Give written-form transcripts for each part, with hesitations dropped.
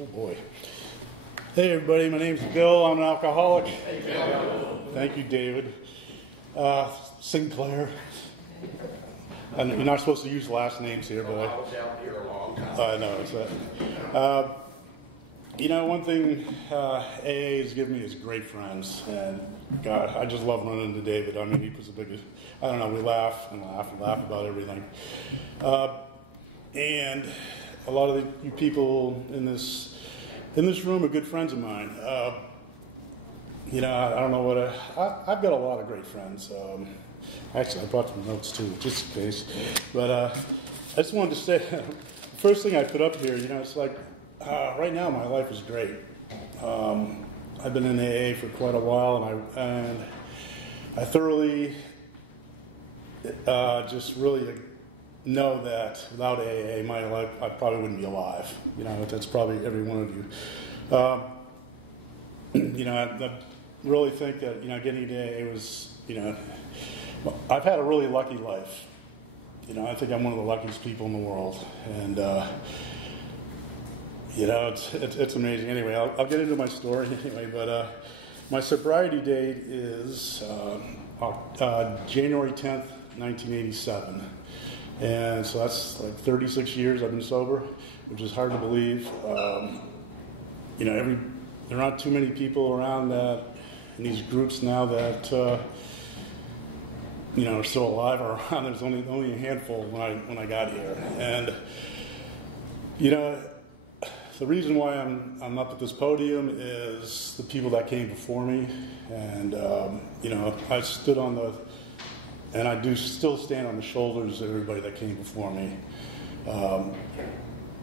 Oh boy. Hey everybody, my name's Bill. I'm an alcoholic. Hey, Bill. Thank you, David. Sinclair. And you're not supposed to use last names here, but I was out here a long time. I know. It's that. One thing AA has given me is great friends, and God, I just love running into David. I mean, he was the biggest. I don't know. We laugh and laugh and laugh about everything, and a lot of you people in this room are good friends of mine. I don't know what I've got a lot of great friends. Actually, I brought some notes too, just in case. But I just wanted to say, the first thing I put up here, it's like right now my life is great. I've been in AA for quite a while, and I thoroughly just really know that without AA, my life, I probably wouldn't be alive. That's probably every one of you. I really think that, getting to AA was, I've had a really lucky life. I think I'm one of the luckiest people in the world. And, it's amazing. Anyway, I'll get into my story anyway, but my sobriety date is January 10th, 1987. And so that's like 36 years I've been sober, which is hard to believe. There aren't too many people around that in these groups now that are still alive or around. There's only a handful when I got here, and the reason why I'm up at this podium is the people that came before me, and I stood on the. And I do still stand on the shoulders of everybody that came before me.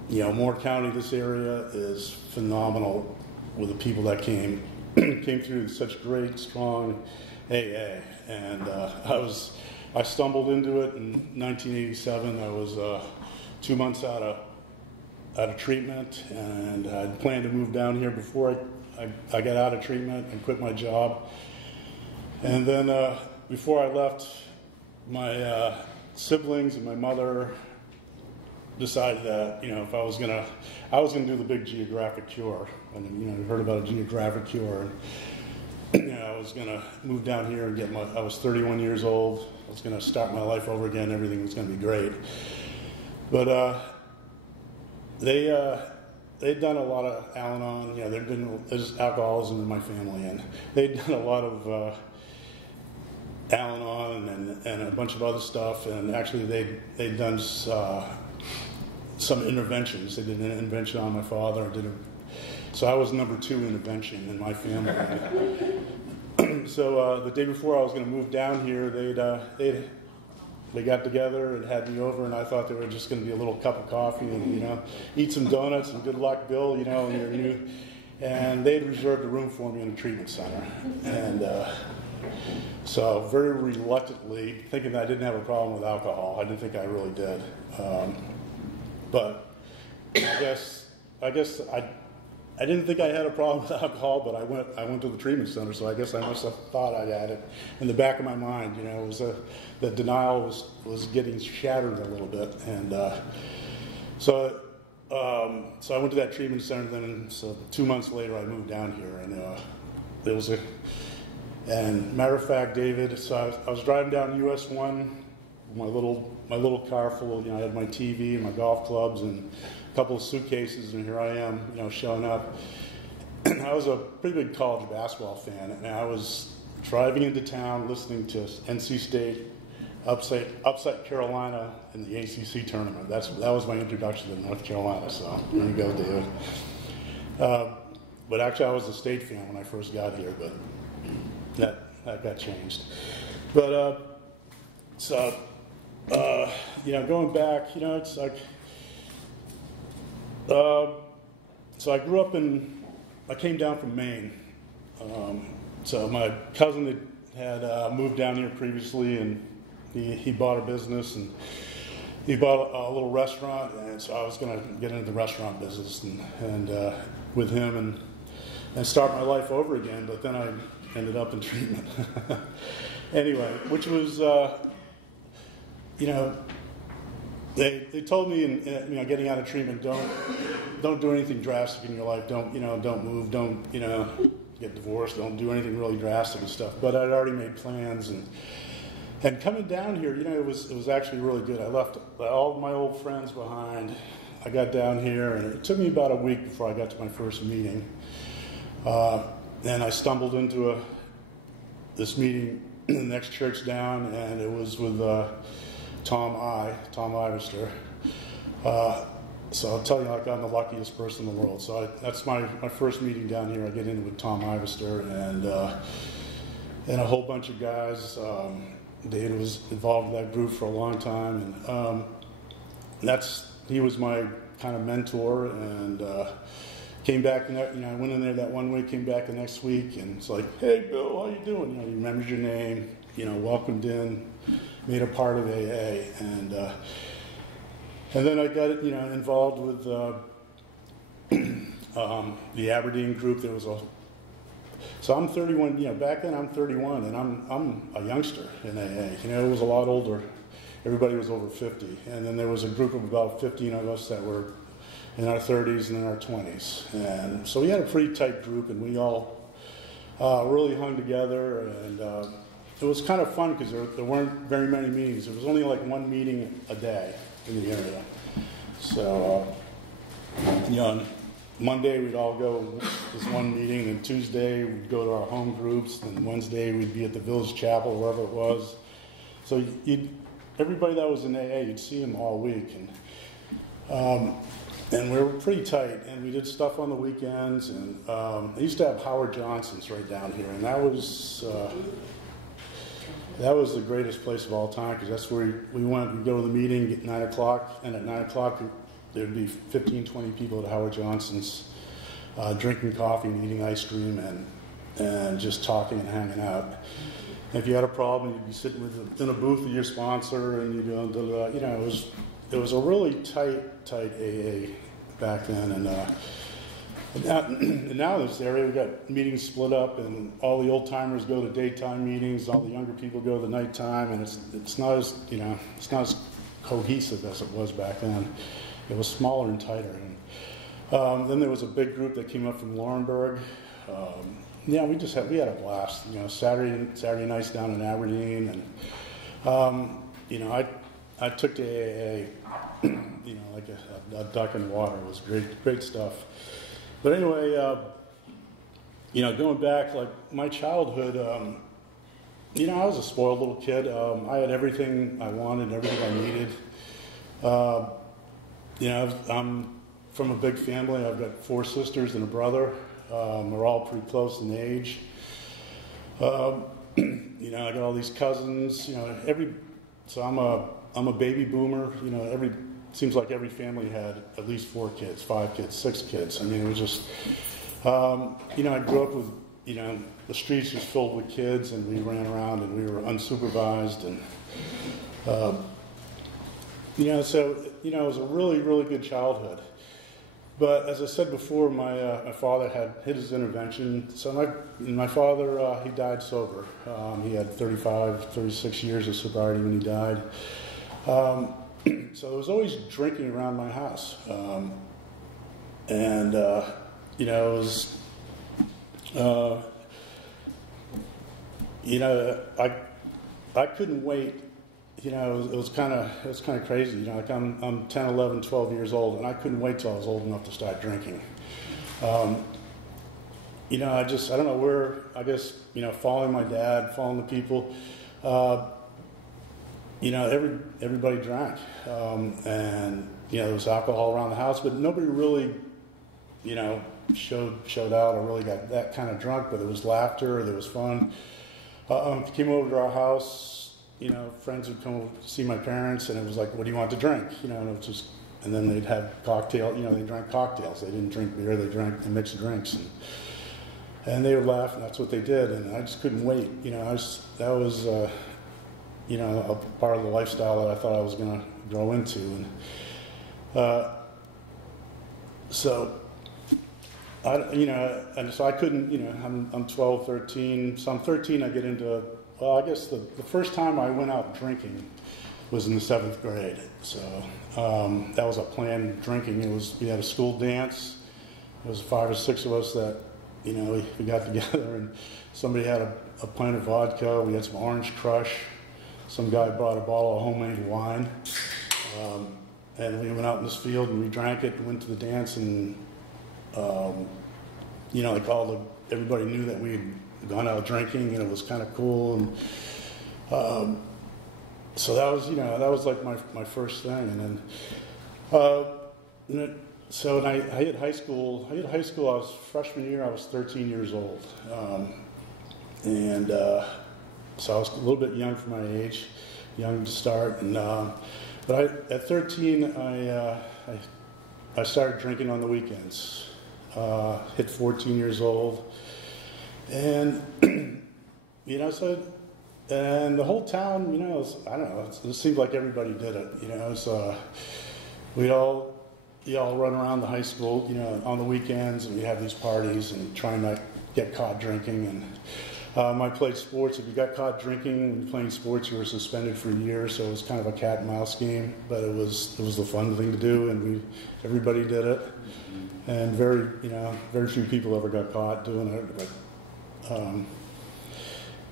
Moore County, this area is phenomenal with the people that came through such great, strong AA. And I stumbled into it in 1987. I was 2 months out of treatment, and I'd planned to move down here before I got out of treatment and quit my job. And then before I left, my siblings and my mother decided that if I was gonna do the big geographic cure, and you heard about a geographic cure. And, I was gonna move down here and I was 31 years old. I was gonna start my life over again. Everything was gonna be great. But they'd done a lot of Al-Anon. There's alcoholism in my family, and they'd done a lot of Al-Anon and a bunch of other stuff, and actually they'd done some interventions. They did an intervention on my father. So I was number 2 intervention in my family. So the day before I was going to move down here, they got together and had me over, and I thought they were just going to be a little cup of coffee and eat some donuts and good luck, Bill. And they had reserved a room for me in a treatment center, and. So very reluctantly, thinking that I didn't have a problem with alcohol. I didn't think I really did. But I guess I didn't think I had a problem with alcohol, but I went to the treatment center, so I guess I must have thought I had it. In the back of my mind, it was the denial was getting shattered a little bit, and so I went to that treatment center. Then, so 2 months later, I moved down here, and there was a. And matter of fact, David, so I was driving down US 1, my little car full of, I had my TV and my golf clubs and a couple of suitcases, and here I am, showing up. And I was a pretty big college basketball fan, and I was driving into town listening to NC State upset Carolina in the ACC tournament. That was my introduction to North Carolina, so there you go, David. But actually, I was a State fan when I first got here, but that got changed. But going back, it's like so I grew up I came down from Maine. So my cousin had moved down here previously, and he bought a business, and he bought a little restaurant, and so I was going to get into the restaurant business and with him and start my life over again. But then I ended up in treatment. Anyway, which was, they told me, getting out of treatment, don't do anything drastic in your life. Don't move. Don't get divorced. Don't do anything really drastic and stuff. But I'd already made plans, and coming down here, it was actually really good. I left all of my old friends behind. I got down here, and it took me about a week before I got to my first meeting. And I stumbled into this meeting in the next church down, and it was with Tom Ivester. So I'll tell you, like, I'm the luckiest person in the world. So that's my first meeting down here. I get in with Tom Ivester and a whole bunch of guys. Dana was involved in that group for a long time, and he was my kind of mentor. And came back, I went in there that one week, came back the next week, and it's like, hey, Bill, how you doing? He remembers your name, welcomed in, made a part of AA, and then I got involved with the Aberdeen group. So I'm 31. Back then I'm 31, and I'm a youngster in AA. It was a lot older. Everybody was over 50, and then there was a group of about 15 of us that were in our 30s and in our 20s, and so we had a pretty tight group, and we all really hung together, and it was kind of fun because there weren't very many meetings. There was only like one meeting a day in the area. So, on Monday we'd all go to this one meeting, and Tuesday we'd go to our home groups, and Wednesday we'd be at the village chapel, wherever it was. So everybody that was in AA, you'd see them all week, and we were pretty tight, and we did stuff on the weekends, and they used to have Howard Johnson's right down here, and that was the greatest place of all time, because that's where we went. We'd go to the meeting at 9 o'clock, and at 9 o'clock there'd be 15, 20 people at Howard Johnson's drinking coffee and eating ice cream and just talking and hanging out. And if you had a problem, you'd be sitting in a booth with your sponsor, and it was a really tight AA back then, and now in this area we've got meetings split up, and all the old timers go to daytime meetings, all the younger people go to nighttime, and it's not as cohesive as it was back then. It was smaller and tighter. And then there was a big group that came up from Laurinburg. We had a blast. Saturday nights down in Aberdeen, and I took to AA, like a duck in water. It was great stuff. But anyway, going back, like my childhood, I was a spoiled little kid. I had everything I wanted, everything I needed. I'm from a big family. I've got 4 sisters and a brother. We're all pretty close in age. I got all these cousins. So I'm a baby boomer. Seems like every family had at least 4 kids, 5 kids, 6 kids. I mean, it was just, I grew up with, the streets just filled with kids, and we ran around, and we were unsupervised, and, so, it was a really, really good childhood. But as I said before, my father had hit his intervention. So my father, he died sober. He had 36 years of sobriety when he died. So there was always drinking around my house. It was, I couldn't wait. It was kind of crazy. Like I'm 10, 11, 12 years old, and I couldn't wait till I was old enough to start drinking. I don't know where, I guess, following my dad, following the people, everybody drank. And, there was alcohol around the house, but nobody really, showed out or really got that kind of drunk, but there was laughter, there was fun. Came over to our house. Friends would come over to see my parents, and it was like, what do you want to drink? And it was just, and then they'd have cocktail, they drank cocktails. They didn't drink beer, they mixed drinks. And they would laugh, and that's what they did, and I just couldn't wait. That was a part of the lifestyle that I thought I was going to grow into. And so I couldn't, I'm 12, 13, so I'm 13, I get into, I guess the first time I went out drinking was in the 7th grade. So that was a planned drinking. We had a school dance. There was 5 or 6 of us that, we got together, and somebody had a pint of vodka. We had some Orange Crush. Some guy brought a bottle of homemade wine. And we went out in this field and we drank it and went to the dance, and everybody knew that we had gone out drinking, and it was kind of cool. And so that was like my first thing. And then so when I hit high school. I was freshman year. I was 13 years old, and so I was a little bit young for my age, young to start. And but at 13, I started drinking on the weekends. Hit 14 years old, and and the whole town, I don't know. It seemed like everybody did it. So we all run around the high school, on the weekends, and we have these parties and try and not get caught drinking. And I played sports. If you got caught drinking and playing sports, you were suspended for a year. So it was kind of a cat and mouse game, but it was the fun thing to do, and everybody did it. And very few people ever got caught doing it.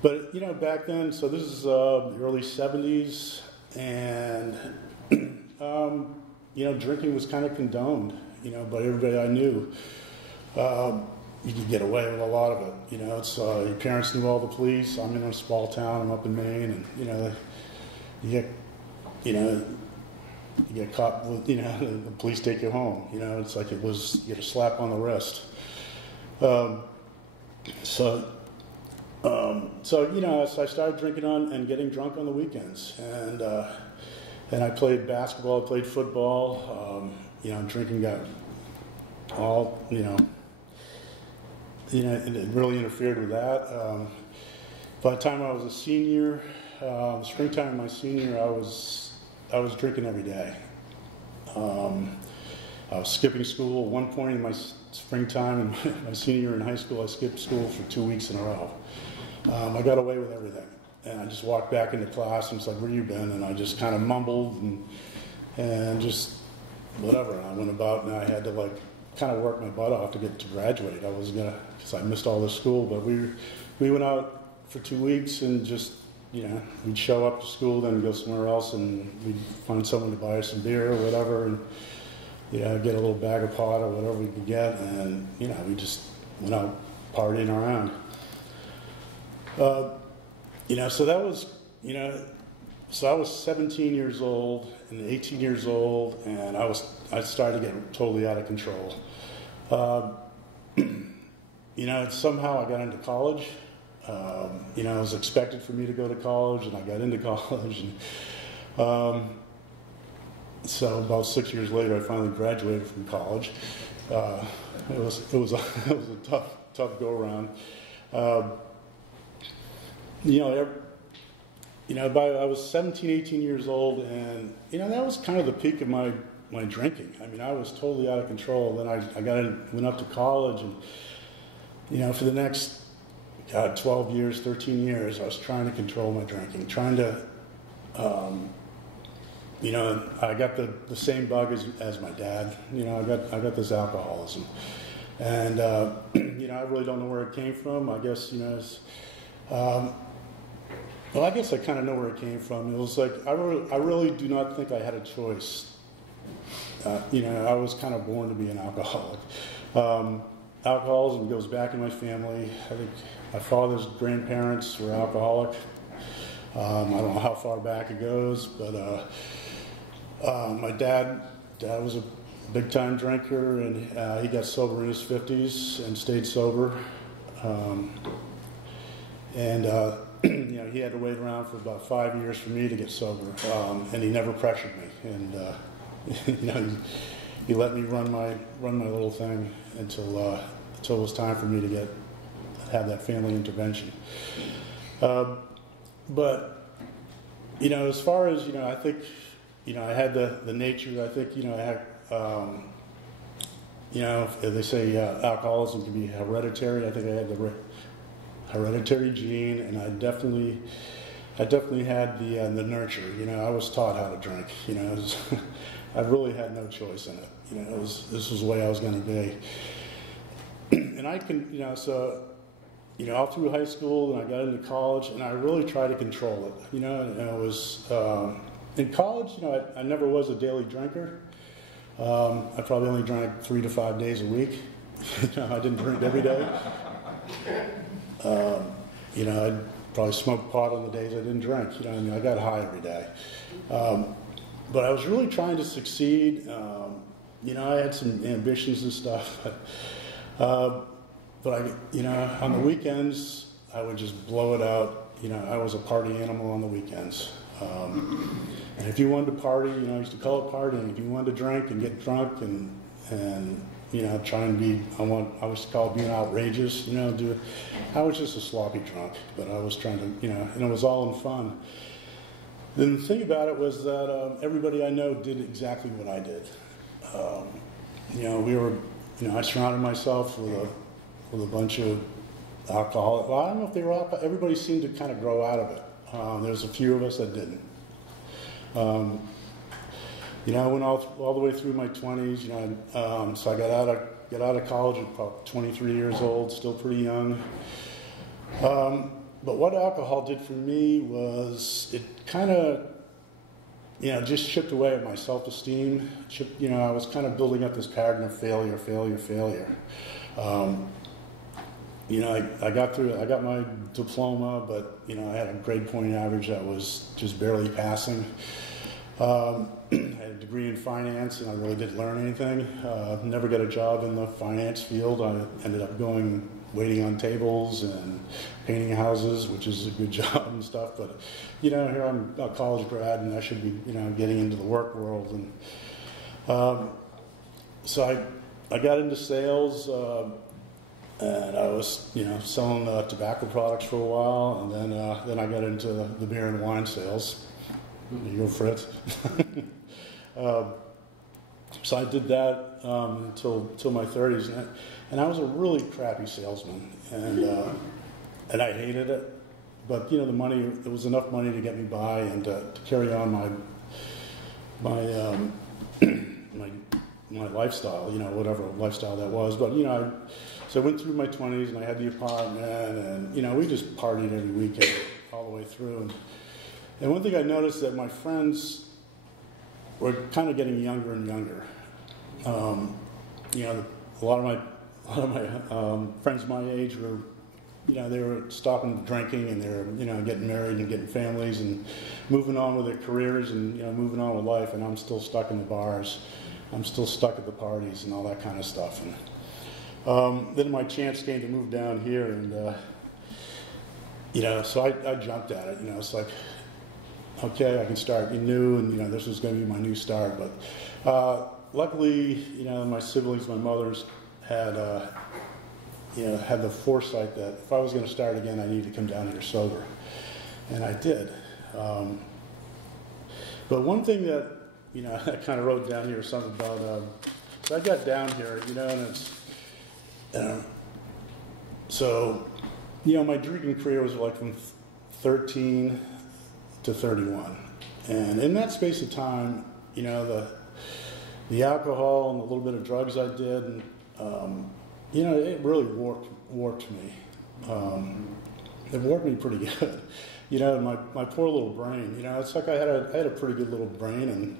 But back then, so this is the early 70s, and drinking was kind of condoned, by everybody I knew. You could get away with a lot of it. It's your parents knew all the police. I'm in a small town. I'm up in Maine, and you get caught with, the police take you home. It's like you get a slap on the wrist. So I started drinking and getting drunk on the weekends, and I played basketball, I played football. Drinking got all, and it really interfered with that. By the time I was a senior, springtime of my senior year, I was drinking every day. I was skipping school. At one point in my springtime in my senior year in high school, I skipped school for 2 weeks in a row. I got away with everything. And I just walked back into class and was like, "Where you been?" And I just kind of mumbled and just whatever. I went about, and I had to kind of work my butt off to get to graduate. I was gonna, because I missed all this school. But we went out for 2 weeks and just, we'd show up to school, then go somewhere else, and we'd find someone to buy us some beer or whatever, and get a little bag of pot or whatever we could get, and we just went out partying around. So that was, so I was 17 years old and 18 years old, and I started to get totally out of control. Somehow I got into college. It was expected for me to go to college, and I got into college. And, so about 6 years later, I finally graduated from college. It was a tough go around. I was 17, 18 years old, and that was kind of the peak of my drinking. I mean, I was totally out of control. Then I went up to college, and for the next 12 years, 13 years, I was trying to control my drinking, trying to. I got the same bug as my dad. I got this alcoholism, and I really don't know where it came from. I guess I guess I kind of know where it came from. It was like I really do not think I had a choice. I was kind of born to be an alcoholic. Alcoholism goes back in my family. I think my father's grandparents were alcoholic. I don't know how far back it goes, but my dad was a big-time drinker, and he got sober in his 50s and stayed sober. He had to wait around for about 5 years for me to get sober, and he never pressured me. And he let me run my little thing until it was time for me to have that family intervention. But as far as I think I had the nature. I think I had if they say alcoholism can be hereditary. I think I had the hereditary gene, and I definitely I definitely had the nurture. You know, I was taught how to drink. You know, I really had no choice in it. You know, this was the way I was going to be. And I can, you know, so, you know, all through high school, and I got into college, and I really tried to control it. You know, and it was in college. You know, I never was a daily drinker. I probably only drank 3 to 5 days a week. You know, I didn't drink every day. You know, I'd probably smoke pot on the days I didn't drink. You know, I mean, I got high every day. But I was really trying to succeed. You know, I had some ambitions and stuff. But I, you know, on the weekends, I would just blow it out. You know, I was a party animal on the weekends. And if you wanted to party, you know, I used to call it partying. If you wanted to drink and get drunk and you know, try and be, I used to call it being outrageous, you know, I was just a sloppy drunk, but I was trying to, you know, and it was all in fun. Then the thing about it was that everybody I know did exactly what I did. You know, I surrounded myself with a bunch of alcoholic. Well, I don't know if they were alcoholic. Everybody seemed to kind of grow out of it. There's a few of us that didn't. You know, I went all the way through my 20s. You know, so I got out of college at about 23 years old, still pretty young. But what alcohol did for me was it kind of, you know, just chipped away at my self-esteem. You know, I was kind of building up this pattern of failure. You know, I got my diploma, but, you know, I had a grade point average that was just barely passing. I had a degree in finance, and I really didn't learn anything. Never got a job in the finance field. I ended up waiting on tables and painting houses, which is a good job and stuff. But, you know, here I'm a college grad, and I should be, you know, getting into the work world. And so I got into sales, and I was, you know, selling tobacco products for a while, and then I got into the beer and wine sales. There you go, Fritz. So I did that until my 30s, and I was a really crappy salesman, and I hated it. But you know, the money, it was enough money to get me by and to carry on my my lifestyle, you know, whatever lifestyle that was. But you know, so I went through my 20s, and I had the apartment, and you know, we just partied every weekend all the way through. And one thing I noticed that my friends were kind of getting younger and younger. You know, a lot of my friends my age were, you know, they were stopping drinking, and they were, you know, getting married and getting families and moving on with their careers and, you know, moving on with life. And I'm still stuck in the bars. I'm still stuck at the parties and all that kind of stuff. And then my chance came to move down here, and you know, so I jumped at it. You know, it's like, okay, I can start new, and you know, this was going to be my new start. But luckily, you know, my siblings, my mothers had, you know, had the foresight that if I was going to start again, I needed to come down here sober, and I did. But one thing that, you know, I kind of wrote down here something about. So I got down here, you know, and it's so, you know, my drinking career was like from 13 to 31, and in that space of time, you know, the alcohol and the little bit of drugs I did, and you know, it really warped me. It warped me pretty good. You know, my poor little brain. You know, it's like I had a pretty good little brain, and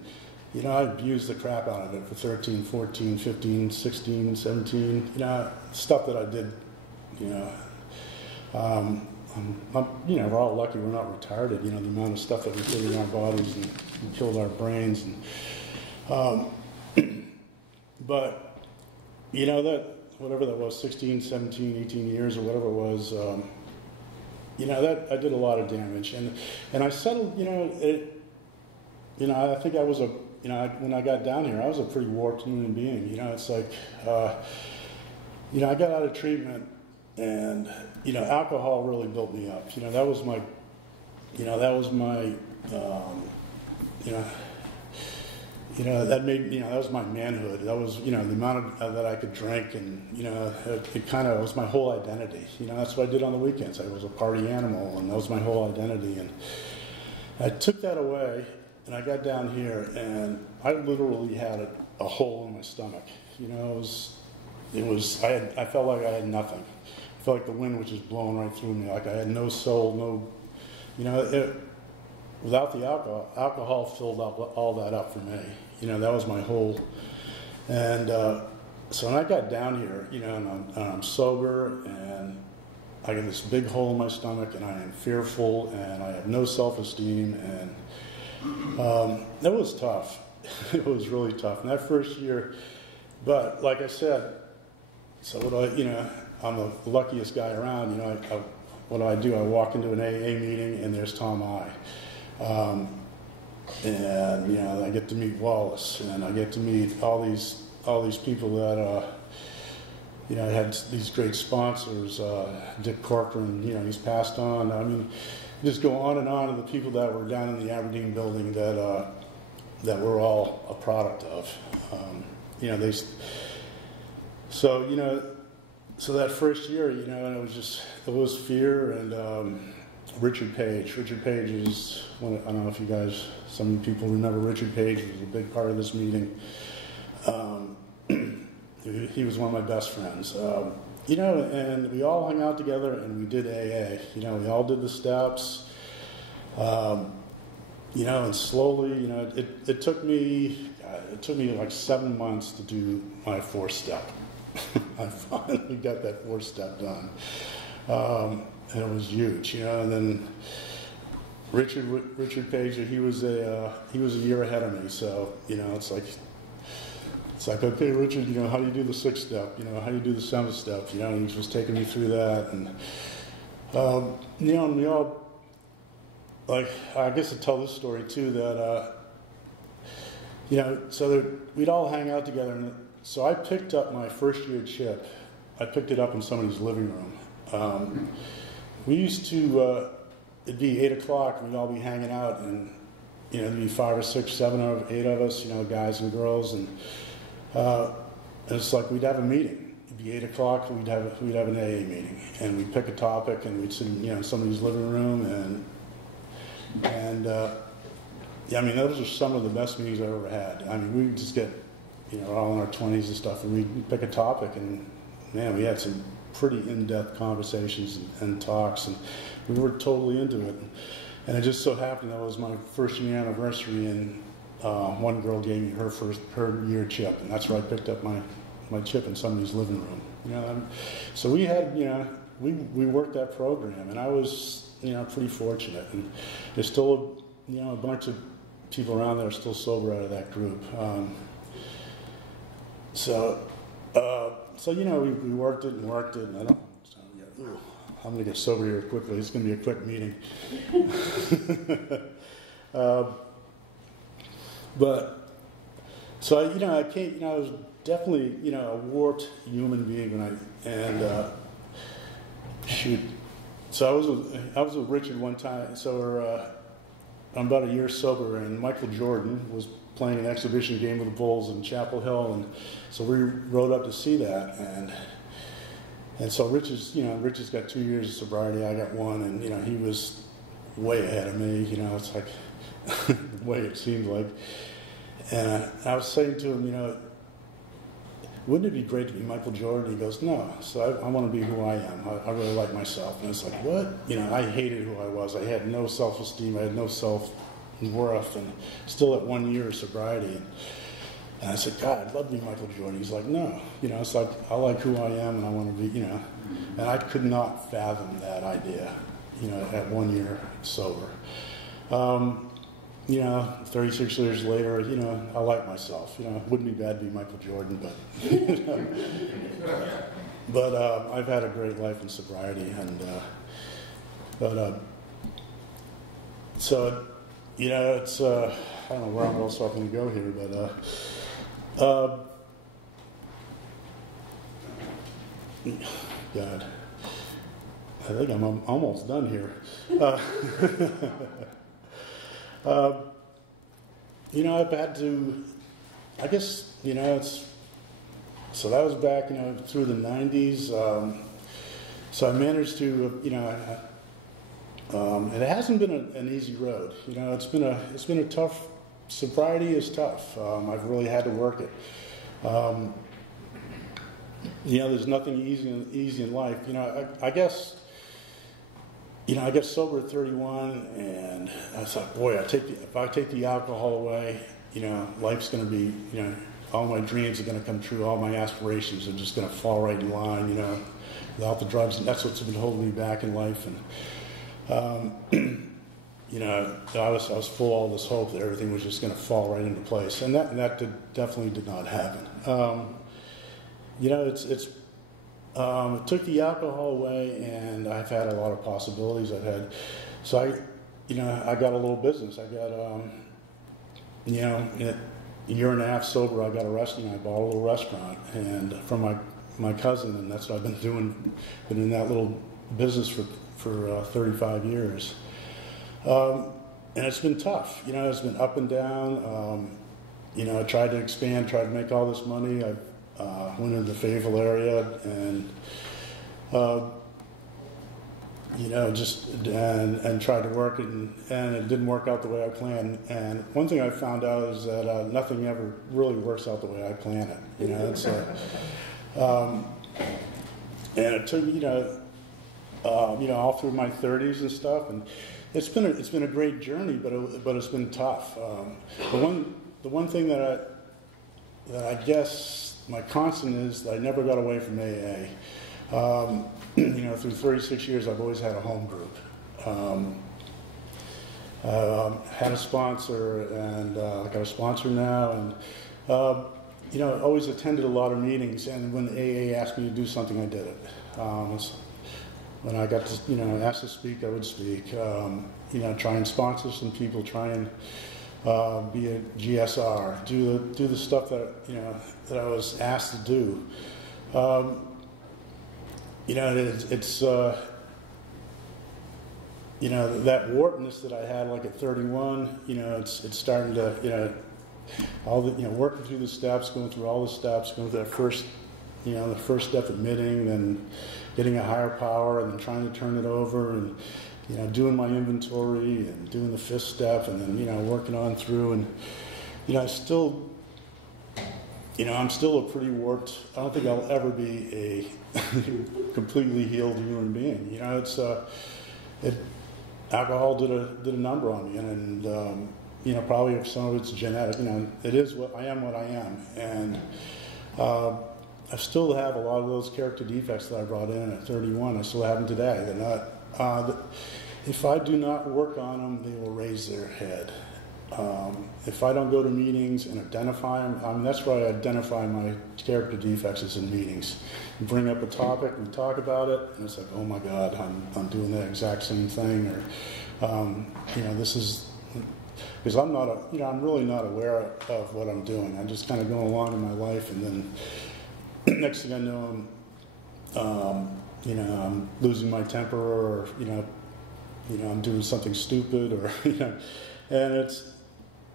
you know, I abused the crap out of it for 13, 14, 15, 16, 17. You know, stuff that I did. You know. You know, we're all lucky we're not retarded. You know, the amount of stuff that we put in our bodies and killed our brains. And, but, you know, that whatever that was, 16, 17, 18 years or whatever it was, you know, that I did a lot of damage. And I settled, you know, I think I was you know, when I got down here, I was a pretty warped human being. You know, it's like, you know, I got out of treatment. And, you know, alcohol really built me up. You know, that was my, you know, that made, that was my manhood. That was, the amount that I could drink, and, it kind of was my whole identity. That's what I did on the weekends. I was a party animal, and that was my whole identity. And I took that away, and I got down here, and I literally had a hole in my stomach. I felt like I had nothing. I felt like the wind was just blowing right through me. Like I had no soul, without the alcohol filled all that up for me. That was my whole. And so when I got down here, and I'm sober, and I got this big hole in my stomach, and I am fearful, and I have no self-esteem, and it was tough. It was really tough. And that first year, but like I said, so I'm the luckiest guy around. What do? I walk into an AA meeting, and there's Tom I. And I get to meet Wallace, and I get to meet all these people that I had these great sponsors. Dick Corcoran, he's passed on. I mean, just go on and on of the people that were down in the Aberdeen building that we're all a product of. So that first year, and it was fear. And Richard Page. Richard Page is I don't know if you guys, some of you people remember Richard Page was a big part of this meeting. He was one of my best friends. And we all hung out together, and we did AA. We all did the steps. And slowly, it took me like 7 months to do my 4th step. I finally got that 4th step done. And it was huge, And then Richard Page, he was a year ahead of me. So it's like okay, Richard, how do you do the 6th step? How do you do the 7th step? He was just taking me through that, and and we all, like, I guess to tell this story too, that so we'd all hang out together, and so I picked up my first year chip. I picked it up in somebody's living room. We used to, it'd be 8 o'clock, and we'd all be hanging out, and, there'd be 5 or 6, 7 or 8 of us, guys and girls, and it's like we'd have a meeting. It'd be 8 o'clock, and we'd have an AA meeting, and we'd pick a topic, and we'd sit in, somebody's living room, and those are some of the best meetings I've ever had. I mean, we'd just get, all in our 20s and stuff, and we'd pick a topic, and, man, we had some pretty in-depth conversations and talks, and we were totally into it. And it just so happened that was my first year anniversary, and one girl gave me her year chip, and that's where I picked up my chip in somebody's living room. So we had, we worked that program, and I was, pretty fortunate. And there's still, a bunch of people around there are still sober out of that group. So we worked it, and I don't. I'm going to get sober here quickly. It's going to be a quick meeting. But so I came. I was definitely a warped human being shoot. So I was with Richard one time. So I'm about a year sober, and Michael Jordan was playing an exhibition game with the Bulls in Chapel Hill, and so we rode up to see that, and so Richard's got 2 years of sobriety, I got 1, and he was way ahead of me, it's like the way it seemed like, and I was saying to him, wouldn't it be great to be Michael Jordan? He goes, no, so I want to be who I am. I really like myself, and it's like, what? I hated who I was. I had no self-esteem. I had no self-worth, and still at 1 year of sobriety. And I said, God, I'd love to be Michael Jordan. He's like, no. It's like, I like who I am, and I want to be, And I could not fathom that idea, at 1 year sober. 36 years later, I like myself. It wouldn't be bad to be Michael Jordan, but I've had a great life in sobriety, and so it's I don't know where else I'm going to go here, but God, I think I'm almost done here. I've had to, I guess, so that was back, through the 90s. So I managed to, and it hasn't been an easy road. It's been a tough. Sobriety is tough. I've really had to work it. There's nothing easy in life. I guess I got sober at 31, and I thought, boy, if I take the alcohol away, life's going to be, all my dreams are going to come true. All my aspirations are just going to fall right in line. Without the drugs, and that's what's been holding me back in life. And I was full of all this hope that everything was just going to fall right into place, and that definitely did not happen. It took the alcohol away, and I've had a lot of possibilities. I got a little business. I got in a year and a half sober, I got a restaurant. I bought a little restaurant, and from my cousin, and that's what I've been doing. Been in that little business for 35 years. And it's been tough. It's been up and down. I tried to expand, tried to make all this money. I went into the Fayetteville area and, and tried to work it, and it didn't work out the way I planned. And one thing I found out is that nothing ever really works out the way I plan it. And it took me, all through my 30s and stuff, and it's been a great journey, but it's been tough. The one thing that I guess my constant is that I never got away from AA. Through 36 years, I've always had a home group. Had a sponsor, and I got a sponsor now, and always attended a lot of meetings. And when AA asked me to do something, I did it. When I got to, asked to speak, I would speak. Try and sponsor some people, try and be a GSR, do the stuff that that I was asked to do. It's that warpedness that I had like at 31. It's starting to all the working through the steps, going through all the steps, going through that first the first step, admitting, then getting a higher power, and then trying to turn it over, and doing my inventory and doing the fifth step, and then working on through, and I still I'm still a pretty warped. I don't think I'll ever be a completely healed human being. Alcohol did a number on me, and probably if some of it's genetic. It is what I am, and I still have a lot of those character defects that I brought in at 31. I still have them today. They're not. If I do not work on them, they will raise their head. If I don't go to meetings and identify them, that's where I identify my character defects is in meetings. You bring up a topic, we talk about it, and it's like, oh my God, I'm doing the exact same thing, or this is because I'm not I'm really not aware of what I'm doing. I'm just kind of going along in my life, and then next thing I know, I'm losing my temper, or I'm doing something stupid, or and it's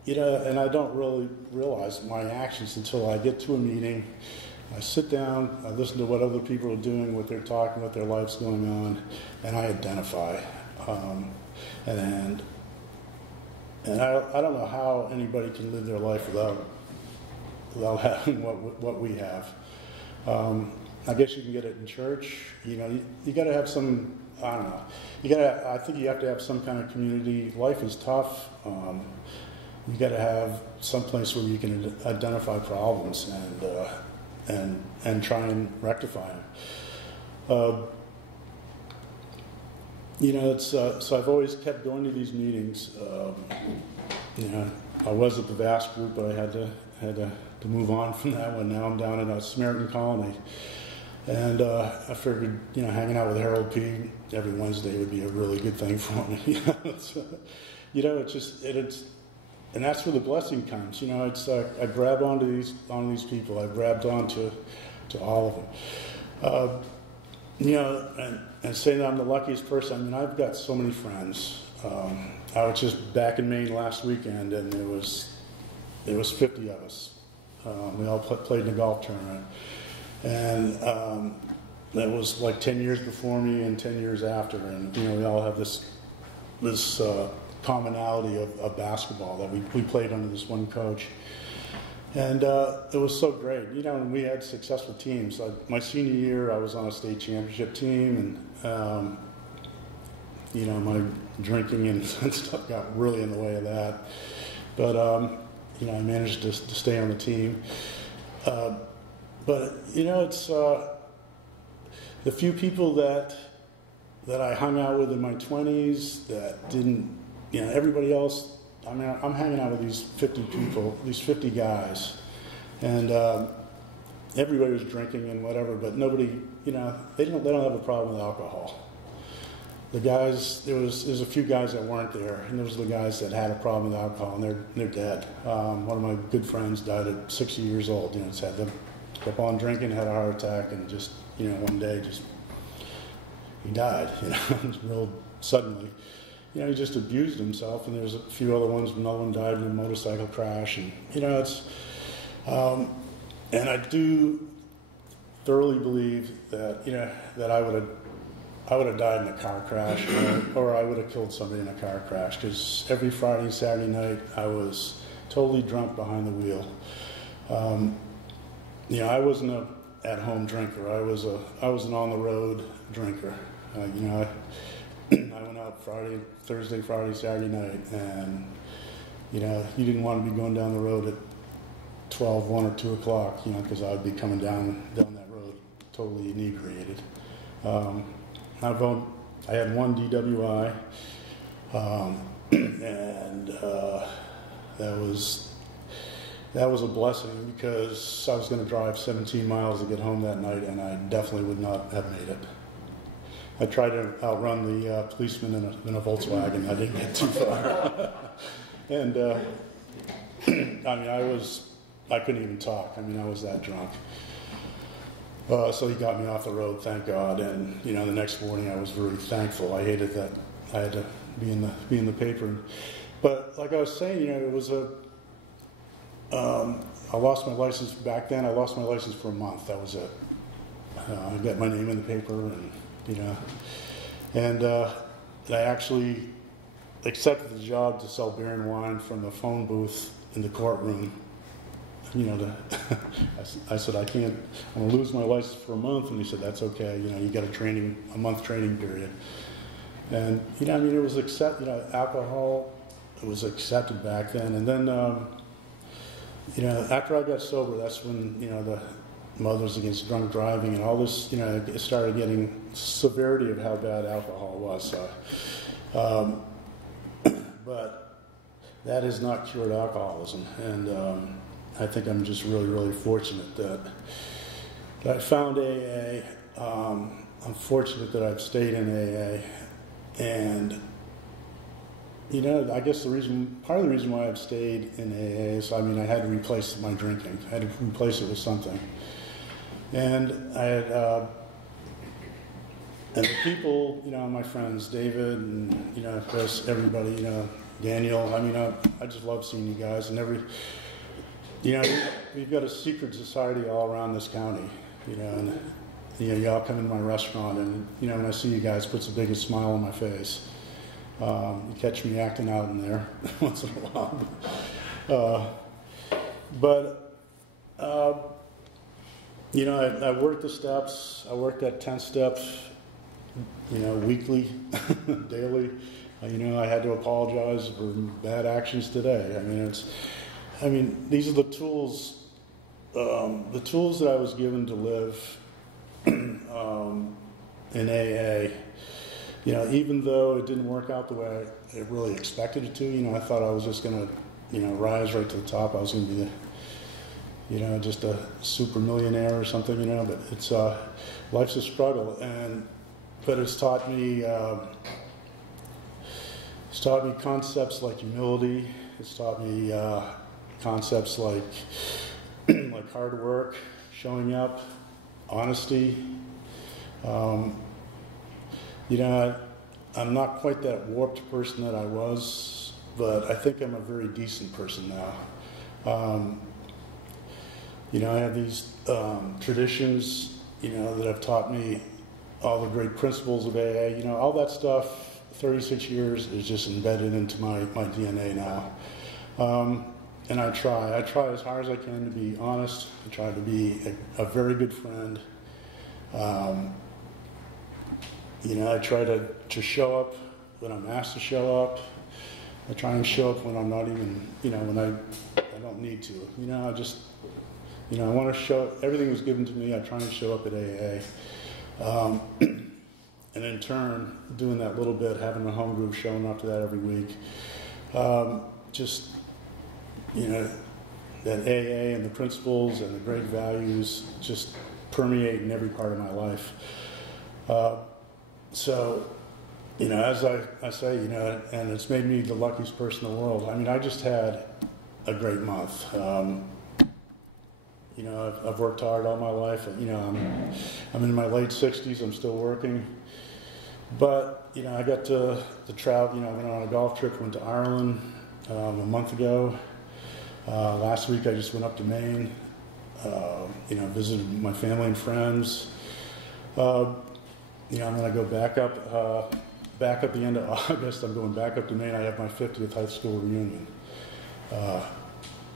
and I don't really realize my actions until I get to a meeting. I sit down, I listen to what other people are doing, what they're talking, what their life's going on, and I identify. And I don't know how anybody can live their life without having what we have. I guess you can get it in church. You got to have some. I don't know. I think you have to have some kind of community. Life is tough. You got to have some place where you can identify problems and try and rectify them. So I've always kept going to these meetings. I was at the Vass group, but I had to move on from that one. Now I'm down in a Samaritan colony. And I figured, hanging out with Harold P. every Wednesday would be a really good thing for me. And that's where the blessing comes. I grab onto these people. I grabbed onto all of them. And saying that I'm the luckiest person. I've got so many friends. I was just back in Maine last weekend, and there was 50 of us. We all played in the golf tournament. And that was like 10 years before me and 10 years after. And, we all have this commonality of basketball that we played under this one coach. And it was so great, and we had successful teams. My senior year, I was on a state championship team, and, my drinking and stuff got really in the way of that. But, I managed to stay on the team. But, it's the few people that I hung out with in my 20s that didn't, everybody else, I'm hanging out with these 50 people, these 50 guys, and everybody was drinking and whatever, but nobody, they don't have a problem with alcohol. The guys, there was a few guys that weren't there, and there was the guys that had a problem with alcohol, and they're dead. One of my good friends died at 60 years old. Just had them kept on drinking, had a heart attack, and just one day he died. Real suddenly. He just abused himself, and there's a few other ones. Another one died in a motorcycle crash, and it's. And I do thoroughly believe that that I would have died in a car crash, or I would have killed somebody in a car crash. Because every Friday and Saturday night, I was totally drunk behind the wheel. I wasn't a at-home drinker. I was an on-the-road drinker. I went out Thursday, Friday, Saturday night, and you didn't want to be going down the road at 12, 1 or 2 o'clock, because I would be coming down that road totally inebriated. I had one DWI, and that was a blessing, because I was going to drive 17 miles to get home that night, and I definitely would not have made it. I tried to outrun the policeman in a Volkswagen. I didn't get too far. And, I couldn't even talk. I was that drunk. So he got me off the road, thank God. And, the next morning I was very thankful. I hated that I had to be in the paper. But like I was saying, it was I lost my license back then. I lost my license for a month. That was it. I got my name in the paper, and I actually accepted the job to sell beer and wine from the phone booth in the courtroom. I said, I'm going to lose my license for a month, and he said, that's okay. You got a month training period. And, it was alcohol, it was accepted back then. And then, after I got sober, that's when, the Mothers Against Drunk Driving and all this, it started getting severity of how bad alcohol was. But that has not cured alcoholism. And I think I'm just really, really fortunate that I found AA. I'm fortunate that I've stayed in AA. And, I guess part of the reason why I've stayed in AA is, I had to replace my drinking. I had to replace it with something. And I had, and the people, my friends, David and, Chris, everybody, Daniel, I just love seeing you guys. And we've got a secret society all around this county, and, y'all come into my restaurant, and, when I see you guys, it puts the biggest smile on my face. You catch me acting out in there once in a while. I worked the steps. I worked that 10 steps, weekly, daily. I had to apologize for bad actions today. These are the tools that I was given to live in AA. Even though it didn't work out the way I really expected it to, I thought I was just going to, rise right to the top. I was going to be just a super millionaire or something, but it's, life's a struggle. But it's taught me concepts like humility. It's taught me concepts like hard work, showing up, honesty. I'm not quite that warped person that I was, but I think I'm a very decent person now. I have these traditions, that have taught me all the great principles of AA. All that stuff, 36 years, is just embedded into my DNA now. And I try as hard as I can to be honest. I try to be a very good friend. I try to show up when I'm asked to show up. I try and show up when I'm not even, when I don't need to. I want to show, everything was given to me. I try and show up at AA. And in turn, doing that little bit, having a home group, showing up to that every week. That AA and the principles and the great values just permeate in every part of my life. As I say, and it's made me the luckiest person in the world. I just had a great month. I've worked hard all my life. I'm in my late 60s. I'm still working. But, I got to travel. I went on a golf trip, went to Ireland a month ago. Last week I just went up to Maine, visited my family and friends. I'm going to go back up the end of August. I'm going back up to Maine. I have my 50th high school reunion.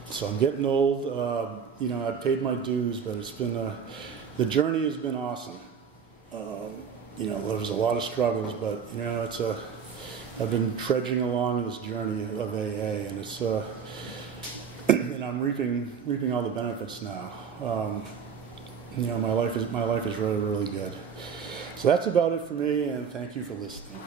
So I'm getting old. I've paid my dues, but it's been the journey has been awesome. There was a lot of struggles, but I've been trudging along this journey of AA, and it's and I'm reaping all the benefits now. My life is really, really good. So that's about it for me, and thank you for listening.